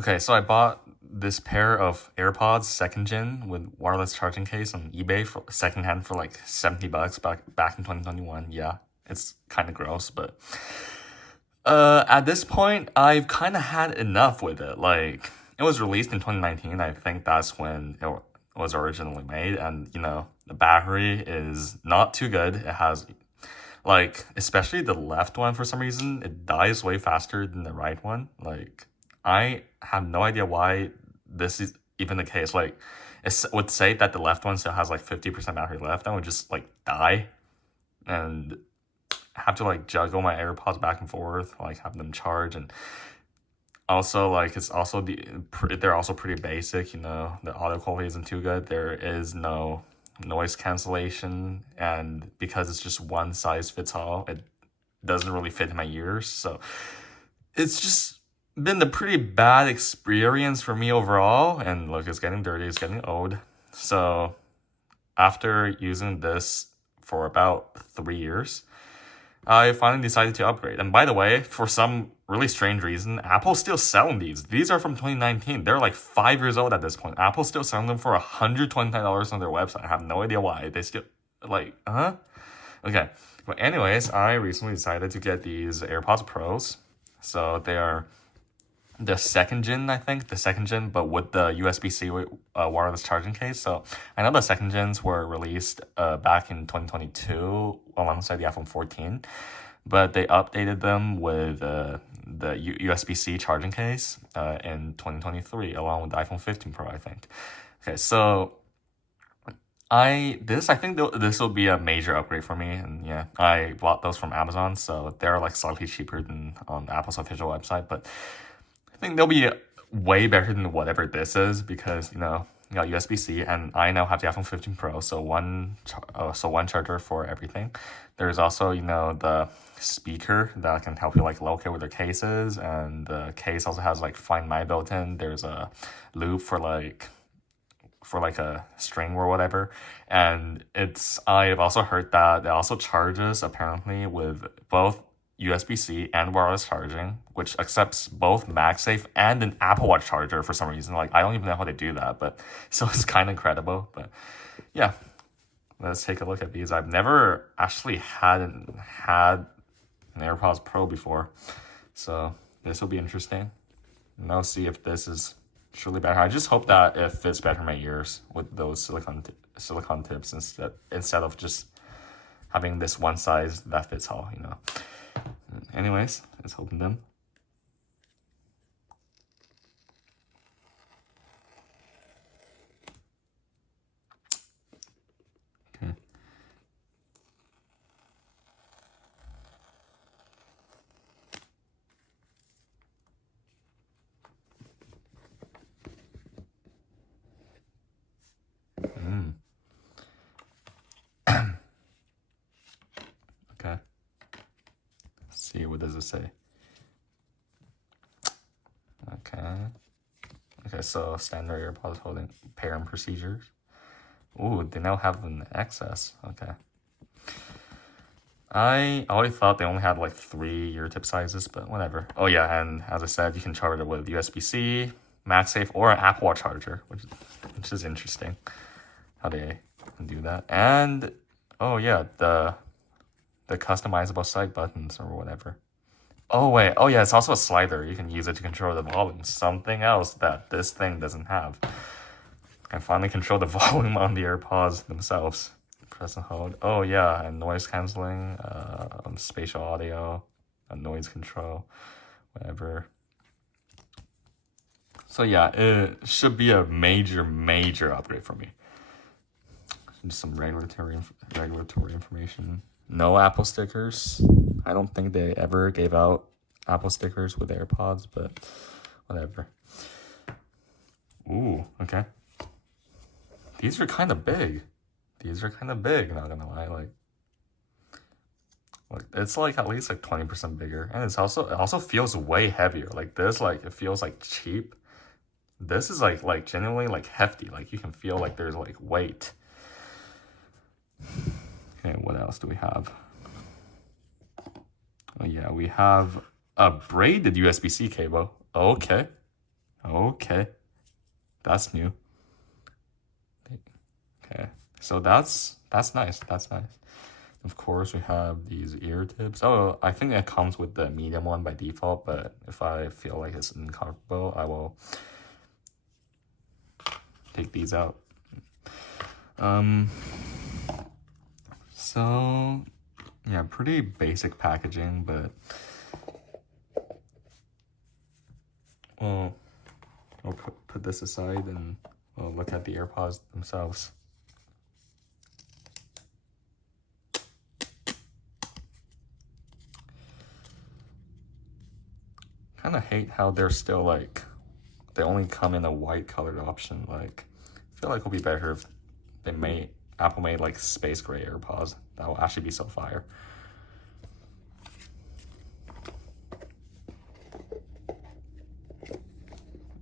Okay, so I bought this pair of AirPods second gen with wireless charging case on eBay for secondhand for like $70 back in 2021. Yeah, it's kind of gross, but at this point, I've kind of had enough with it. Like, it was released in 2019. I think that's when it was originally made, and the battery is not too good. It has like, especially the left one, for some reason, it dies way faster than the right one. Like, I have no idea why this is even the case. Like, it would say that the left one still has like 50% battery left, and would just like die and have to like juggle my AirPods back and forth, like have them charge. And also, like, it's also they're also pretty basic. The audio quality isn't too good. There is no noise cancellation, and because it's just one size fits all, it doesn't really fit in my ears. So it's just been a pretty bad experience for me overall. And look, it's getting dirty, it's getting old. So after using this for about 3 years, I finally decided to upgrade. And by the way, for some really strange reason, Apple's still selling these. These are from 2019. They're like 5 years old at this point. Apple's still selling them for $129 on their website. I have no idea why. They still, like, huh? Okay. But anyways, I recently decided to get these AirPods Pros. So they are the second gen, I think, but with the USB-C wireless charging case. So I know the second gens were released back in 2022 alongside the iPhone 14, but they updated them with the USB-C charging case in 2023 along with the iPhone 15 Pro, I think. Okay, so I think this will be a major upgrade for me, and yeah, I bought those from Amazon, so they're like slightly cheaper than on Apple's official website, but I think they'll be way better than whatever this is because you got USB-C, and I now have the iPhone 15 Pro, so one charger for everything. There's also the speaker that can help you like locate where the case is, and the case also has like Find My built in. There's a loop for like a string or whatever, and I've also heard that it also charges apparently with both USB-C and wireless charging, which accepts both MagSafe and an Apple Watch charger for some reason. Like, I don't even know how they do that, but so it's kind of incredible. But yeah, let's take a look at these. I've never actually had an AirPods Pro before, so this will be interesting. And I'll see if this is truly better. I just hope that it fits better in my ears with those silicone tips instead of just having this one size that fits all. Anyways, let's open them. Okay. Okay. Let's see, what does it say? Okay, so standard AirPods holding pairing procedures. Ooh, they now have an XS. Okay. I always thought they only had like 3 ear tip sizes, but whatever. Oh yeah, and as I said, you can charge it with USB-C, MagSafe, or an Apple Watch charger, which is interesting how they can do that. And oh yeah, the customizable side buttons or whatever. Oh wait, oh yeah, it's also a slider. You can use it to control the volume. Something else that this thing doesn't have. I finally control the volume on the AirPods themselves. Press and hold. Oh yeah, and noise canceling, spatial audio, noise control, whatever. So yeah, it should be a major upgrade for me. Just some regulatory information. No Apple stickers. I don't think they ever gave out Apple stickers with AirPods, but whatever. Ooh, okay. These are kind of big. Not gonna lie. Like it's like at least like 20% bigger, and it also feels way heavier. Like this, like it feels like cheap. This is like genuinely like hefty. Like you can feel like there's like weight. Okay, what else do we have? Oh yeah, we have a braided USB-C cable. Okay. Okay, that's new. Okay, so that's nice. That's nice. Of course, we have these ear tips. Oh, I think it comes with the medium one by default, but if I feel like it's uncomfortable, I will take these out. So yeah, pretty basic packaging, but well, I'll put this aside and we'll look at the AirPods themselves. Kind of hate how they're still like, they only come in a white colored option. Like, I feel like it would be better if Apple made like space gray AirPods. That will actually be so fire.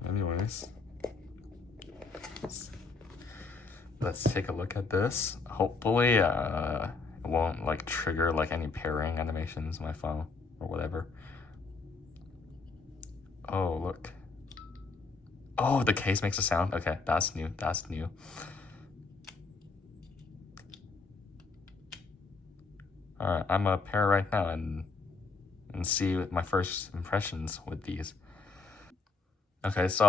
Anyways, let's take a look at this. Hopefully, it won't like trigger like any pairing animations on my phone or whatever. Oh, look. Oh, the case makes a sound. Okay, that's new. That's new. All right, I'm gonna pair right now and see my first impressions with these. Okay, so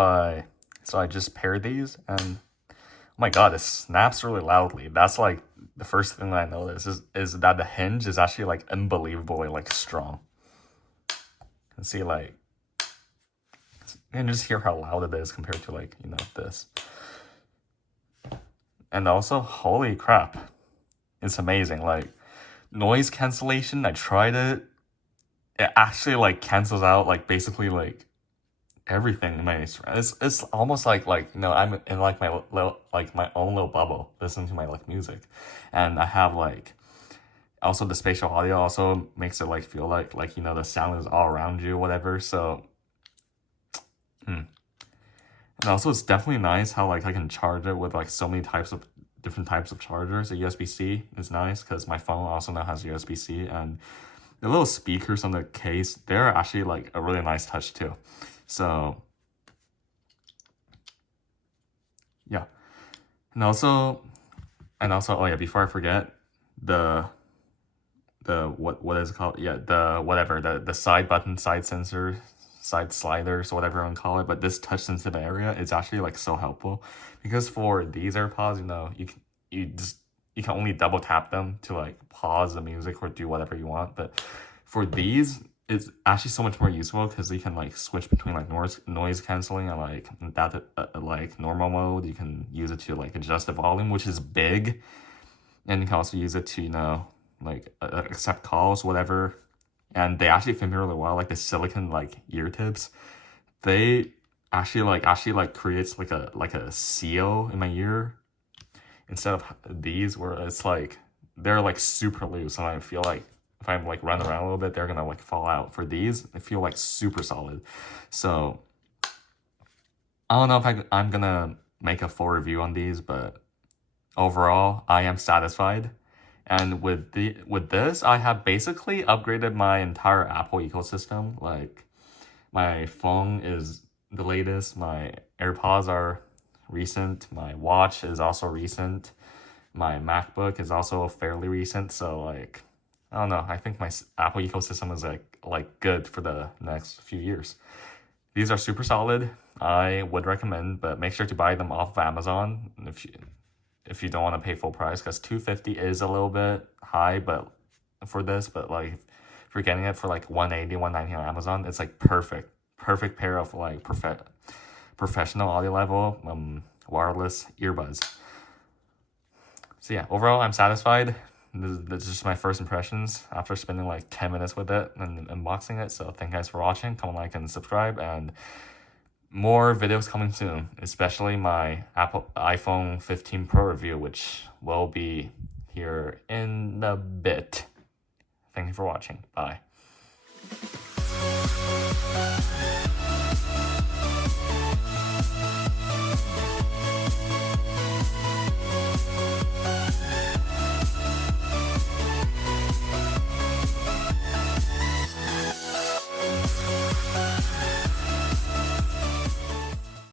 I just paired these, and oh my god, it snaps really loudly. That's like the first thing that I noticed is that the hinge is actually like unbelievably like strong. You can see like, you can just hear how loud it is compared to like, you know, this. And also, holy crap, it's amazing. Like noise cancellation, I tried it. It actually like cancels out like basically like everything in my it's almost like you know, I'm in like my my own little bubble listening to my like music, and I have like also the spatial audio also makes it like feel like you know, the sound is all around you, whatever. So and also it's definitely nice how like I can charge it with like so many different types of chargers. The USB-C is nice because my phone also now has USB-C, and the little speakers on the case, they're actually like a really nice touch too. So yeah, and also oh yeah, before I forget, the what is it called? Yeah, the whatever, the side button, side sensor, side sliders, whatever you want to call it. But this touch sensitive area is actually like so helpful, because for these AirPods, you know, you can only double tap them to like pause the music or do whatever you want. But for these, it's actually so much more useful because you can like switch between like noise canceling and like that like normal mode. You can use it to like adjust the volume, which is big, and you can also use it to, you know, like accept calls, whatever. And they actually fit me really well. Like the silicone like ear tips, they actually like creates like a seal in my ear, instead of these where it's like they're like super loose, and I feel like if I'm like running around a little bit, they're gonna like fall out. For these, they feel like super solid. So I don't know if I'm gonna make a full review on these, but overall, I am satisfied. And with this, I have basically upgraded my entire Apple ecosystem. Like my phone is the latest, my AirPods are recent, my watch is also recent, my MacBook is also fairly recent. So like, I don't know, I think my Apple ecosystem is like good for the next few years. These are super solid. I would recommend, but make sure to buy them off of Amazon if you don't want to pay full price, because $250 is a little bit high, but for this, but like if you're getting it for like $180, $190 on Amazon, it's like perfect pair of like professional audio level wireless earbuds. So yeah, overall I'm satisfied. This is just my first impressions after spending like 10 minutes with it and unboxing it. So thank you guys for watching. Comment, like, and subscribe, and more videos coming soon, especially my iPhone 15 Pro review, which will be here in a bit. Thank you for watching. Bye.